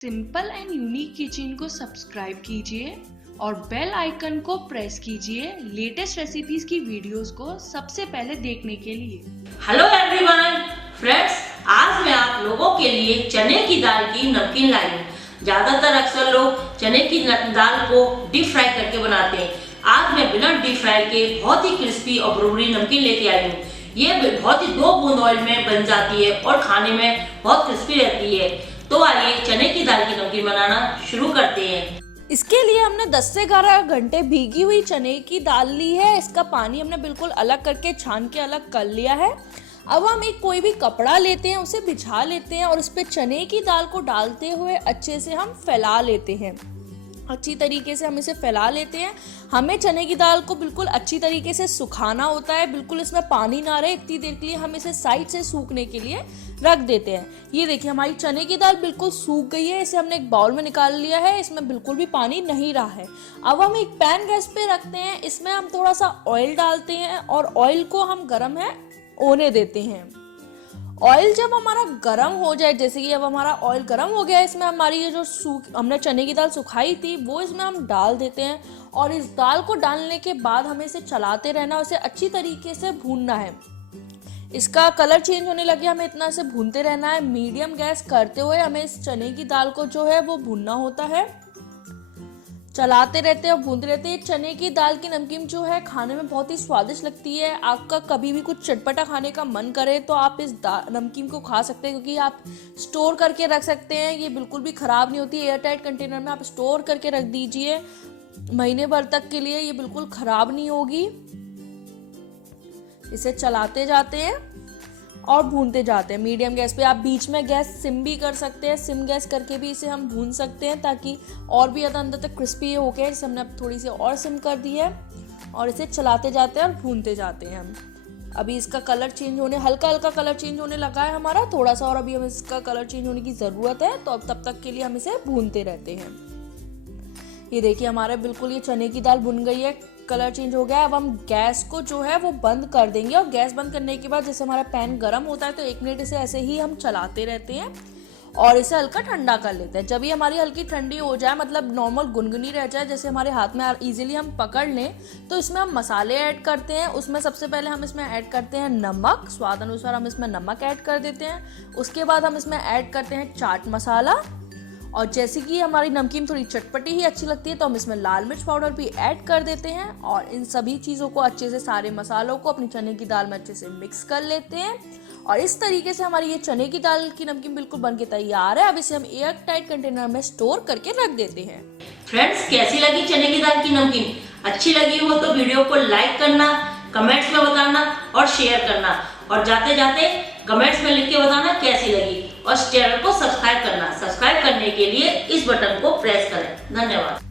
Simple and unique kitchen को subscribe कीजिए और बेल आइकन को प्रेस कीजिए लेटेस्ट रेसिपीज की वीडियोस को सबसे पहले देखने के लिए। हेलो एवरीवन फ्रेंड्स, आज मैं आप लोगों के लिए चने की दाल की नमकीन लाई हूँ। ज्यादातर अक्सर लोग चने की दाल को डीप फ्राई करके बनाते हैं। आज मैं बिना डीप फ्राई के बहुत ही क्रिस्पी और बुरबुरी नमकीन लेके आई हूँ। ये बहुत ही 2 बूंद ऑयल में बन जाती है और खाने में बहुत क्रिस्पी रहती है। तो आइए चने की दाल की नमकीन बनाना शुरू करते हैं। इसके लिए हमने 10 से 11 घंटे भीगी हुई चने की दाल ली है। इसका पानी हमने बिल्कुल अलग करके छान के अलग कर लिया है। अब हम एक कोई भी कपड़ा लेते हैं, उसे बिछा लेते हैं और उस पे चने की दाल को डालते हुए अच्छे से हम फैला लेते हैं। अच्छी तरीके से हम इसे फैला लेते हैं। हमें चने की दाल को बिल्कुल अच्छी तरीके से सुखाना होता है, बिल्कुल इसमें पानी ना रहे इतनी देर के लिए हम इसे साइड से सूखने के लिए रख देते हैं। ये देखिए हमारी चने की दाल बिल्कुल सूख गई है। इसे हमने एक बाउल में निकाल लिया है, इसमें बिल्कुल भी पानी नहीं रहा है। अब हम एक पैन गैस पे रखते हैं, इसमें हम थोड़ा सा ऑयल डालते हैं और ऑयल को हम गर्म होने देते हैं। ऑयल जब हमारा गर्म हो जाए, जैसे कि अब हमारा ऑयल गर्म हो गया है, इसमें हमारी ये जो हमने चने की दाल सुखाई थी वो इसमें हम डाल देते हैं और इस दाल को डालने के बाद हमें इसे चलाते रहना, उसे अच्छी तरीके से भूनना है। इसका कलर चेंज होने लगे हमें इतना से भूनते रहना है। मीडियम गैस करते हुए हमें इस चने की दाल को जो है वो भूनना होता है। चलाते रहते हैं और भूनते रहते हैं। चने की दाल की नमकीन जो है खाने में बहुत ही स्वादिष्ट लगती है। आपका कभी भी कुछ चटपटा खाने का मन करे तो आप इस नमकीन को खा सकते हैं, क्योंकि आप स्टोर करके रख सकते हैं। ये बिल्कुल भी खराब नहीं होती। एयर टाइट कंटेनर में आप स्टोर करके रख दीजिए महीने भर तक के लिए, ये बिल्कुल खराब नहीं होगी। इसे चलाते जाते हैं और भूनते जाते हैं मीडियम गैस पे। आप बीच में गैस सिम भी कर सकते हैं, सिम गैस करके भी इसे हम भून सकते हैं ताकि और भी ज़्यादा अंदर तक क्रिस्पी हो गया। इसे हमने थोड़ी सी और सिम कर दी है और इसे चलाते जाते हैं और भूनते जाते हैं हम। अभी इसका कलर चेंज होने हल्का हल्का कलर चेंज होने लगा है हमारा थोड़ा सा, और अभी हमें इसका कलर चेंज होने की ज़रूरत है, तो अब तब तक के लिए हम इसे भूनते रहते हैं। ये देखिए हमारे बिल्कुल ये चने की दाल भुन गई है, कलर चेंज हो गया है। अब हम गैस को जो है वो बंद कर देंगे और गैस बंद करने के बाद जैसे हमारा पैन गर्म होता है तो 1 मिनट इसे ऐसे ही हम चलाते रहते हैं और इसे हल्का ठंडा कर लेते हैं। जब ये हमारी हल्की ठंडी हो जाए, मतलब नॉर्मल गुनगुनी रह जाए, जैसे हमारे हाथ में इजीली हम पकड़ लें, तो इसमें हम मसाले ऐड करते हैं। उसमें सबसे पहले हम इसमें ऐड करते हैं नमक, स्वाद अनुसार हम इसमें नमक ऐड कर देते हैं। उसके बाद हम इसमें ऐड करते हैं चाट मसाला, और जैसे कि हमारी नमकीन थोड़ी चटपटी ही अच्छी लगती है तो हम इसमें लाल मिर्च पाउडर भी ऐड कर देते हैं। और इन सभी चीज़ों को अच्छे से, सारे मसालों को अपनी चने की दाल में अच्छे से मिक्स कर लेते हैं। और इस तरीके से हमारी ये चने की दाल की नमकीन बिल्कुल बनके तैयार है। अब इसे हम एयर टाइट कंटेनर में स्टोर करके रख देते हैं। फ्रेंड्स, कैसी लगी चने की दाल की नमकीन? अच्छी लगी हो तो वीडियो को लाइक करना, कमेंट्स में बताना और शेयर करना, और जाते जाते कमेंट्स में लिख के बताना कैसी लगी, और चैनल को सब्सक्राइब करना। सब्सक्राइब करने के लिए इस बटन को प्रेस करें। धन्यवाद।